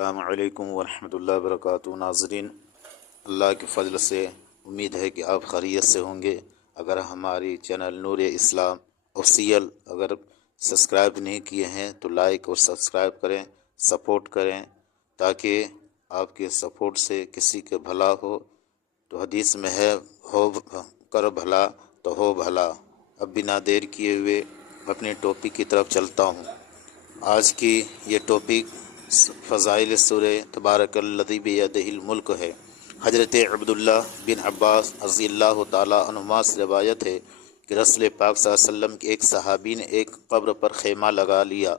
السلام علیکم ورحمۃ اللہ وبرکاتہ۔ ناظرین، اللہ کے فضل سے امید ہے کہ آپ خیریت سے ہوں گے۔ اگر ہماری چینل نور اسلام آفیشیل اگر سبسکرائب نہیں کیے ہیں تو لائک اور سبسکرائب کریں، سپورٹ کریں، تاکہ آپ کے سپورٹ سے کسی کے بھلا ہو۔ تو حدیث میں ہے، ہو کر بھلا تو ہو بھلا۔ اب بنا دیر کیے ہوئے اپنے ٹاپک کی طرف چلتا ہوں۔ آج کی یہ ٹاپک فضائل سورہ تبارک الذی بیدہ الملک ہے۔ حضرت عبداللہ بن عباس رضی اللہ تعالیٰ عنہما سے روایت ہے کہ رسول پاک صلی اللہ علیہ وسلم کے ایک صحابی نے ایک قبر پر خیمہ لگا لیا